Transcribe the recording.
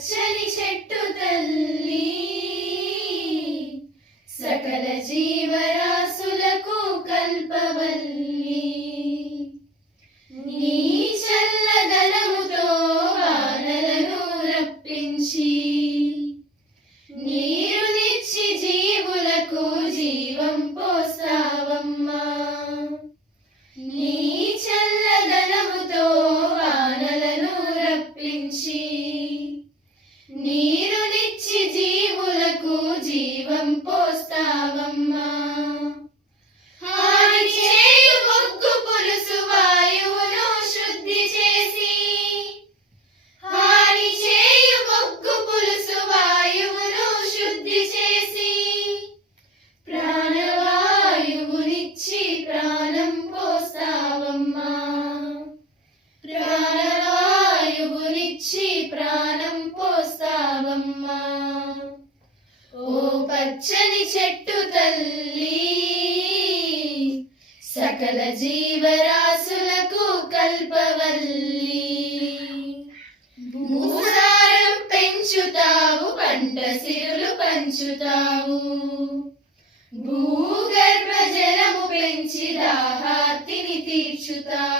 చలి చెట్టు తల్లి He పచ్చని చెట్టు తల్లి. సకల జీవరాశులకు కల్పవల్లి. భూసారం పెంచుతావు పంట సిరులు పంచుతావు. భూగర్భ జలము పెంచి దాహార్తిని తీర్చుతావు.